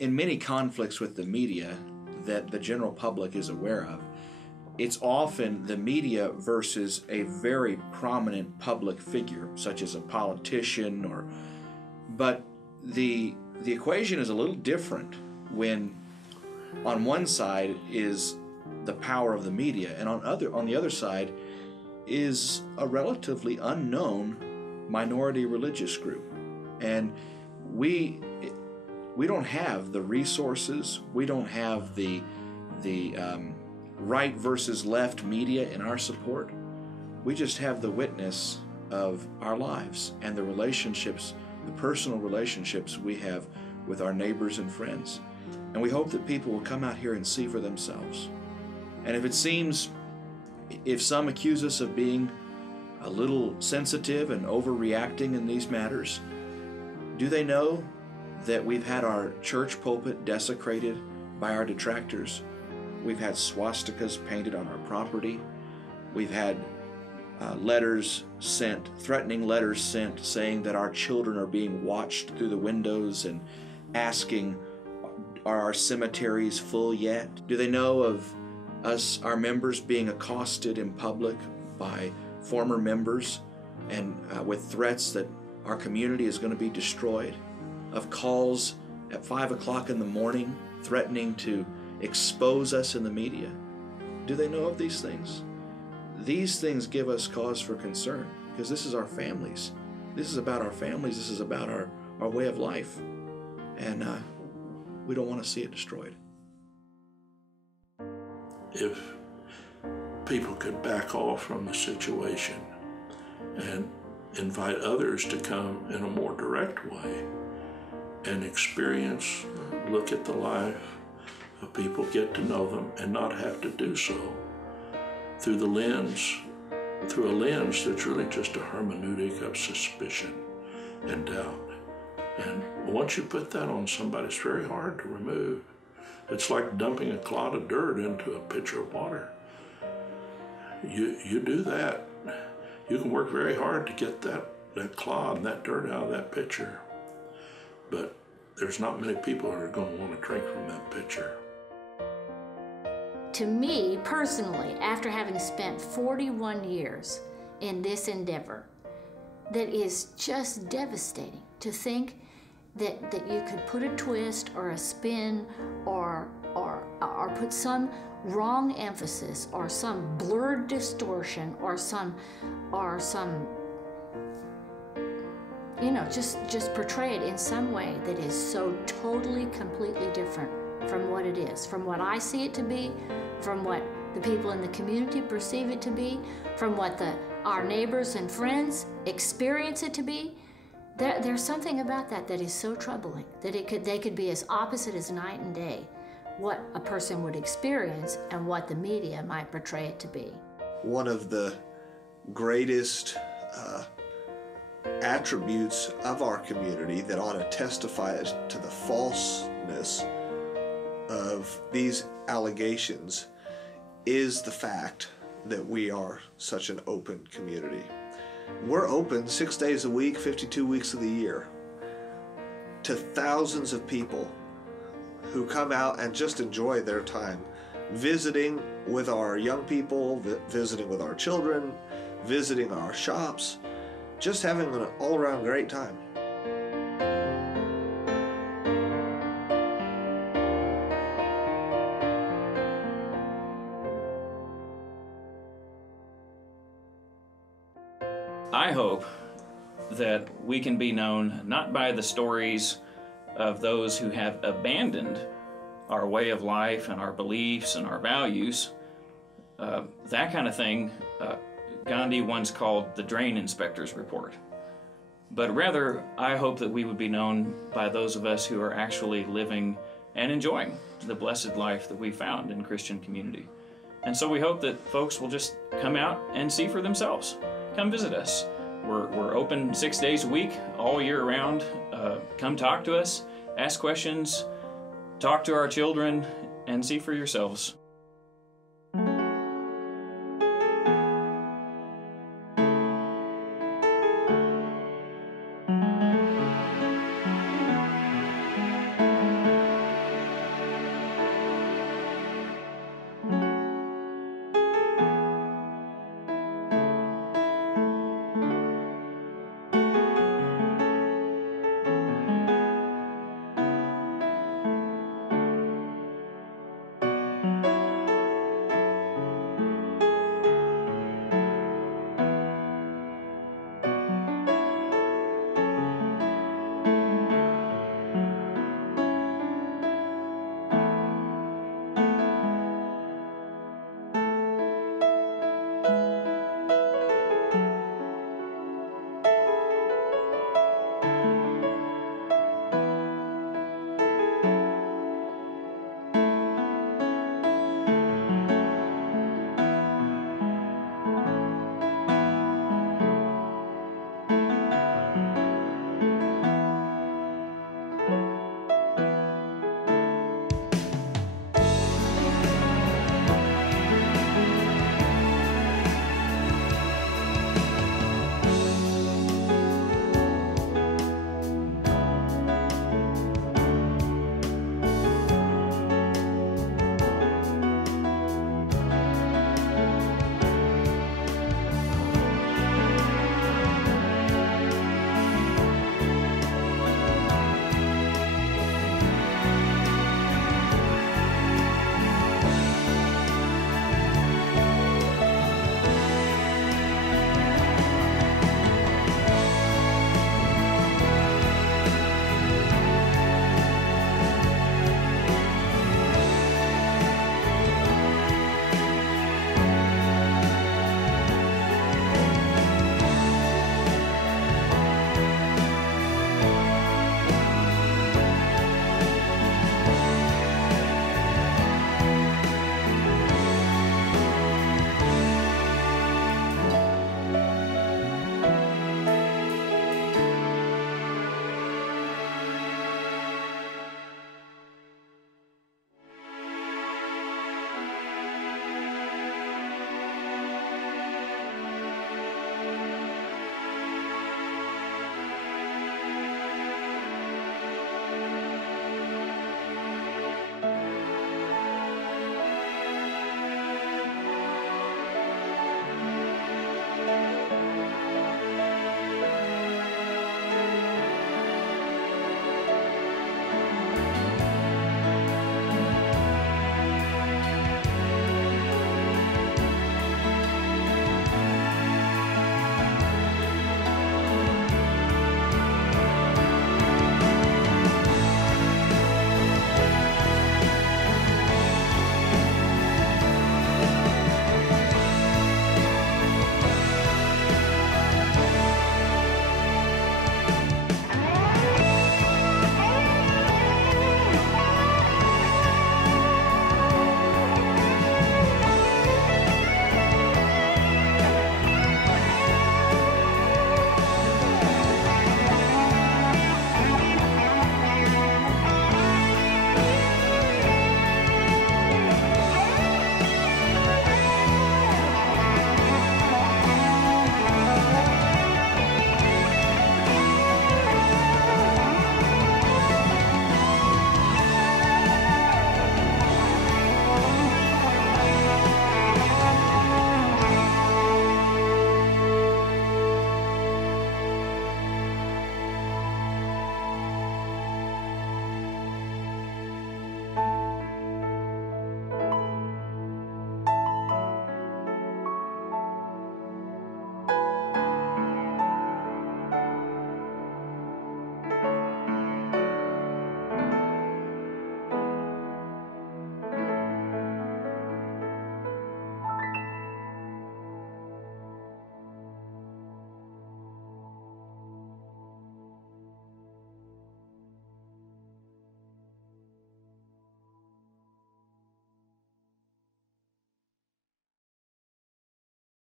in many conflicts with the media that the general public is aware of, it's often the media versus a very prominent public figure, such as a politician, but the equation is a little different when on one side is the power of the media, and on the other side is a relatively unknown minority religious group. And we don't have the resources, we don't have the right versus left media in our support. We just have the witness of our lives and the relationships, the personal relationships we have with our neighbors and friends. And we hope that people will come out here and see for themselves. And if some accuse us of being a little sensitive and overreacting in these matters, do they know that we've had our church pulpit desecrated by our detractors? We've had swastikas painted on our property. We've had threatening letters sent saying that our children are being watched through the windows and asking, are our cemeteries full yet? Do they know of our members being accosted in public by former members and with threats that our community is going to be destroyed? Of calls at 5 o'clock in the morning threatening to expose us in the media? Do they know of these things? These things give us cause for concern, because this is our families. This is about our families. This is about our way of life. And we don't want to see it destroyed. If people could back off from the situation and invite others to come in a more direct way and experience, look at the life of people, get to know them, and not have to do so through a lens that's really just a hermeneutic of suspicion and doubt. And once you put that on somebody, it's very hard to remove. It's like dumping a clod of dirt into a pitcher of water. You do that, you can work very hard to get that clod and that dirt out of that pitcher. But there's not many people who are going to want to drink from that pitcher. To me, personally, after having spent 41 years in this endeavor, that is just devastating to think that you could put a twist or a spin or put some wrong emphasis or some blurred distortion or some just portray it in some way that is so totally, completely different from what it is, from what I see it to be, from what the people in the community perceive it to be, from what our neighbors and friends experience it to be. There's something about that is so troubling that they could be as opposite as night and day, what a person would experience and what the media might portray it to be. One of the greatest attributes of our community that ought to testify to the falseness of these allegations is the fact that we are such an open community. We're open 6 days a week, 52 weeks of the year, to thousands of people who come out and just enjoy their time visiting with our young people, visiting with our children, visiting our shops, just having an all-around great time. I hope that we can be known not by the stories of those who have abandoned our way of life and our beliefs and our values. That kind of thing Gandhi once called the drain inspector's report. But rather, I hope that we would be known by those of us who are actually living and enjoying the blessed life that we found in Christian community. And so we hope that folks will just come out and see for themselves. Come visit us. We're open 6 days a week, all year round. Come talk to us, ask questions, talk to our children, and see for yourselves.